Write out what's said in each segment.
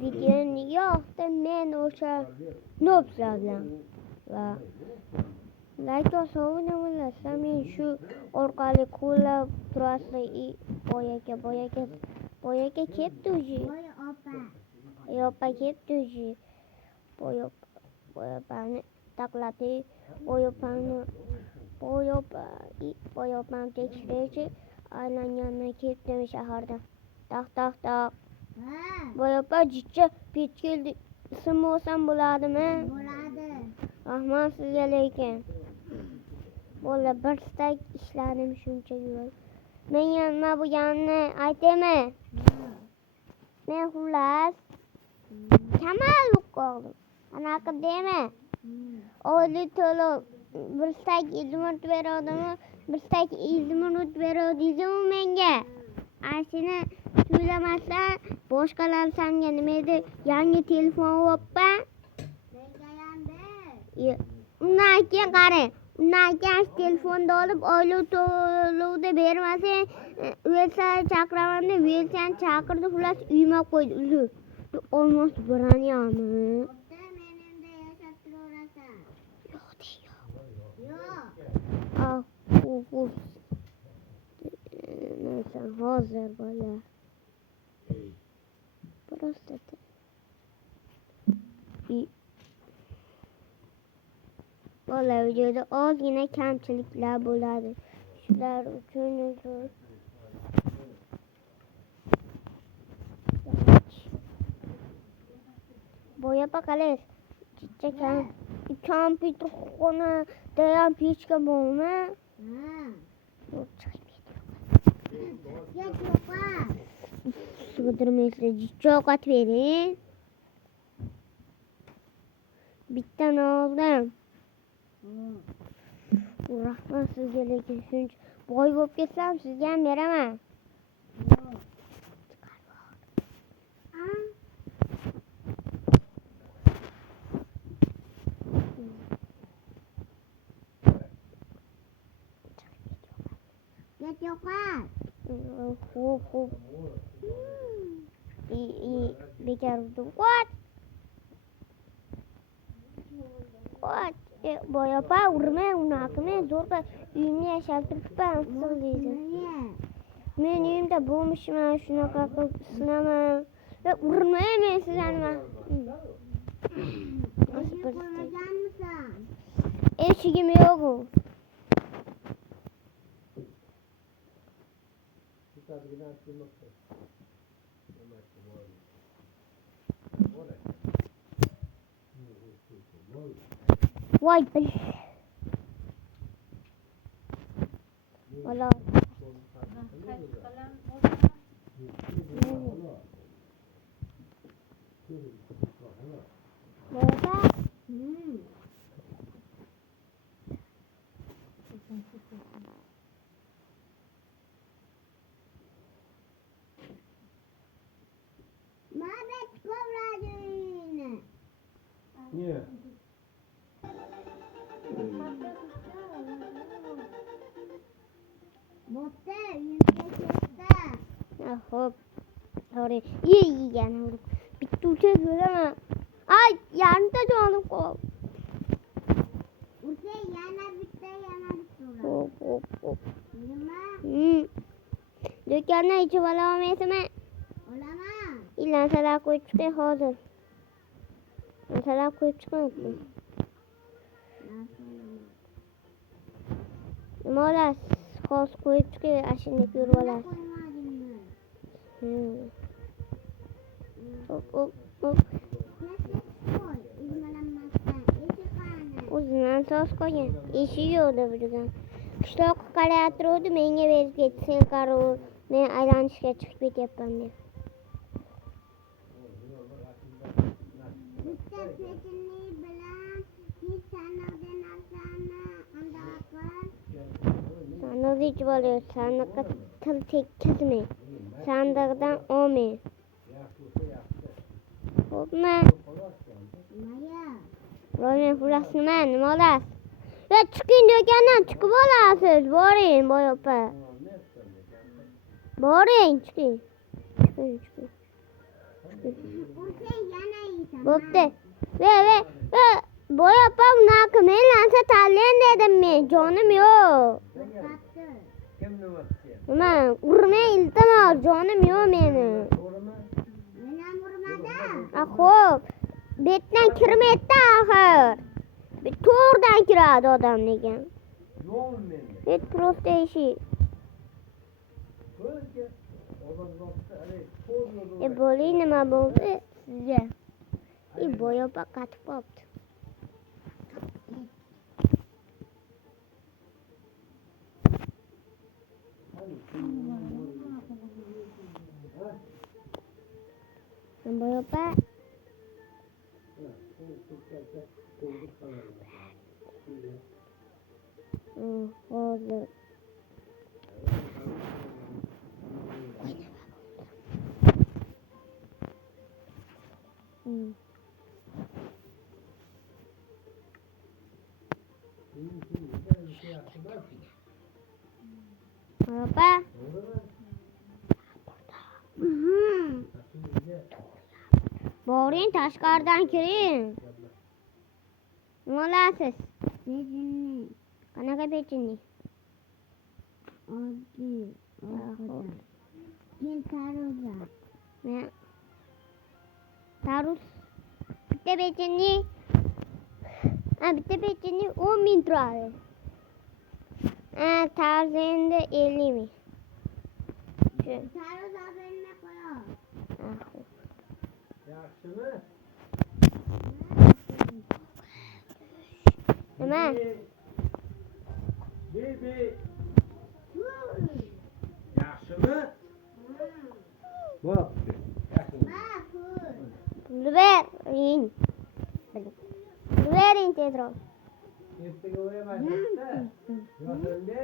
videoni yoqdi, men o'sha nopsa bilan va like osovini bilasizlar, men shu orqali ko'rib turasizlar. Boyaga ketdi uji. Opa ketdi uji. Boyopani taklati, boyopani tekshirishi aylangandan ketdim shaharda. Taq. Boyopa jichcha pech keldi. Ism olsam bo'ladimi? Bo'ladi. Rahmat sizga lekin. Bola bir stak ishlarim shuncha yo'l. Men nima bo'lganini aytaymi? Men xullas Kamal o'qidim. Anaqa dema. Oylik to'lov bir stak izmut beradimi? Bir stak izmut beradingizmi menga? Ashini to'lamasdan boshqalar senga nima edi? Yangi telefon olibman. Undan keyin qarang. Undan keyin telefonni olib oylik to'lovda bermasang, Velsan chaqiraman deb Velsan chaqirdi, xullas uyima qo'ydi. Uzr. Olmos biraniyami? Menimda yashab turasan. Yo'q. Neyse, hozir bola. Просто bola videoda ozgina kamchiliklar bo'ladi. Shular uchun uzr. Boyapa qalaysiz? Chicha kompyuter xonada ham pechka bormi? Sig'dirmaysizlar, jichcha ovqat bering. Bittani oldim. Rahmat sizga, lekin shuncha boy bo'lib ketsam sizga ham beraman. Yo'q. Xo'p. Bekar urdim. What? Boyapa urma, unaqami zo'rqa uyimda yashab turibman, sig'laydi. Men uyimda bo'lmishman, shunaqa qilib sinaman. Urma men sizlarni. Ko'rmaganmisan? Eshigim yo'q. Voy bil. Valla. Boyapa. Mabet kovladığını. Nie. Botta yüzde kesta. Hop. Sorry. Yegan. Bitta ko'raman. Ay, yarımta jonim qoldi. Use yana bitta Hop. Nima? Do'kondan ichib olmaysizmi? Olaman. Ilansalar qo'yib chiqay hozir. Ilansalar qo'yib chiqay. Nima olasiz? Hozir qo'yib chiqay, ashini ko'rib olasiz. Hop. O'zidan so'z qo'ygan. Eshik yo'qda birdan. Qishloqqa qarab turuvdi, menga berib ketdi. Sen qara, men aylanishga chiqib ketyapman deb. Bitta petinli bilan hech sanoqda narsani andaqil. Sandiqni ichib olasiz. Sandiqqa til tekkizmang. Sandiqdan olmang. Xo'pmi? Maya. Ro'ymen fulasini nima olasiz? Chiqing do'kondan, chiqib olasiz. Boring, boyopa. Boring, chiqing. Ursang yana yeysan. Bo'pti. Ve boya pam nak men lansa talen dedim men. Jonim yo'q. To'xtatdi. Kim nima deyapti? Men urmay iltimos, jonim yo'q meni. To'g'rimi? Men ham urmadim. Xo'p. Betdan kirmaydi axir. Bir to'g'ridan kiradi odam degan. Yo'qmi menda? Bet prosta ishi. Ko'zga odam zotda to'g'ri Bo'li nima bo'ldi sizga? Boya opa qatib qopti. Boya opa hozir opa boring tashqaridan kiring. Nima olasiz? Pechenni. Qanaqa pechenni? Oddiy. Keyin taroza. Men tarus bitta pechenni. Bitta pechenni 10 ming turadi. Tarz endi 50 ming. Taroza bermay qo'ying. Yaxshimi? Nima? Bebe. Yaxshimi? Bo'pti. Pul bering. Pul bering tezroq. Ertaga o'ramayapti. Yo'qoldi.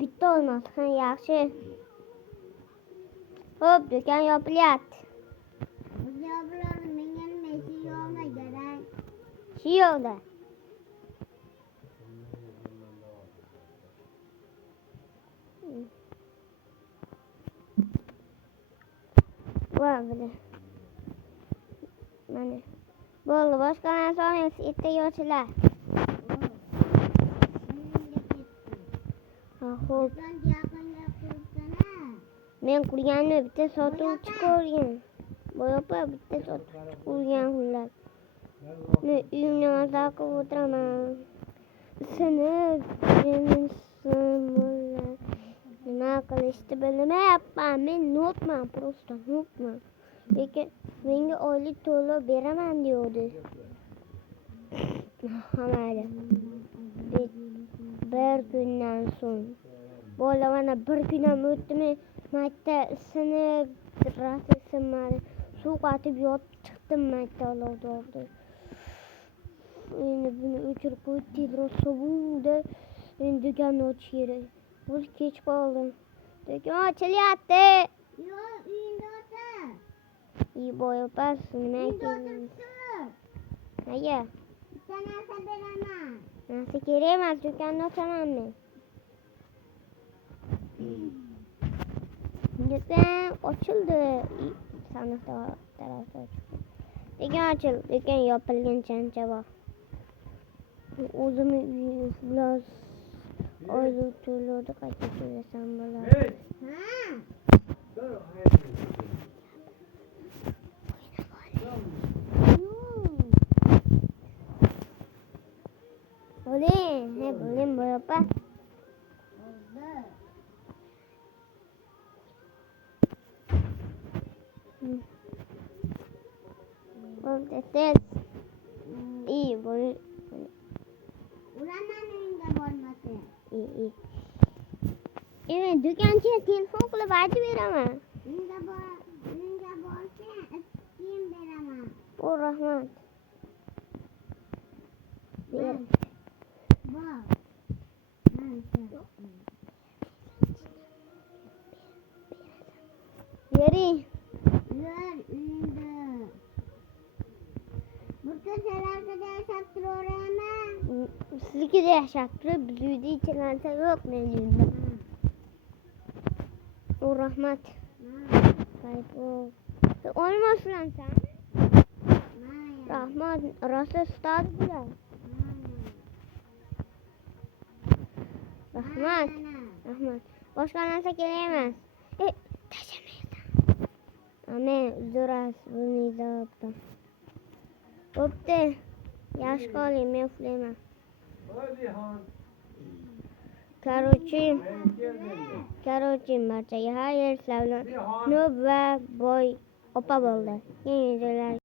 Bitta olmaz. Yaxshi. Xo'p, do'kon yopilyapti. O'zi yopilardi. Menga nima ishi yo'qmi, garang? Ishi yo'qda. Bo'ldi. Mana. Bo'ldi, boshqa narsa olmaysiz. Ertaga yo'lchilar. Xo'p. Do'kon yaqinga quribsana. Men qurganni bitta sotuvchi ko'rgan. Boyopa bitta sotuvchi ko'rgan xullas. Men uyimni maza qilib o'tiraman. Sinib, nima qilishni bilmayapman. Men notman, prosta notman. Lekin menga oylik to'lov beraman deydi. Hamada. Bir kundan so'ng. Bola mana bir kun ham o'tdimi, mayda sinib, rasi sinmadi. Suv qatib yotib chiqdim mayda olovda. Endi buni o'chirib qo'yib tezroq sovuqda endi do'konni ochish kerak. Biz kech qoldim. Do'kon ochilyapti. Yo'q, uyingda o'tir. Boyopas nima kerak? Nega? Bitta narsa beraman. Narsa kerak emas, do'konni ochaman men. Do'kon ochildi. Sanaqda tarafda ochildi. Do'kon ochildi. Do'kon yopilgancha ancha bor. O'zimni uyim xullas oylik to'lovni qancha to'lasam bo'ladi? Hey! Ha? Dur, Bo'ling boyopa. Bo'ldi, tez. İyi, bo'ling. Uraman uyingga bormasa. İyi. Endi do'konchiga telefon qilib aytib beraman. Uyingga borsang, keyin beraman. Bo'l, rahmat. Ber. Bor. Bering. Yur, uyingda. Burada salarkada yashab turaveraymi? Siznikida yashab turib, biz uyda hech narsa yo'q men uyimda. O rahmat. Olmaslansan. Rahmat. Rosa ustoz bular. Rahmat. Rahmat. Boshqa narsa kerak emas. Tashamaysan. Men uzr bilmayapman. Bo'pti. Yaxshi qoling, men uxlayman. Odihon. Короче, barchaga xayr, savlon. Nub va boy opa bo'ldi. Keyingi videolar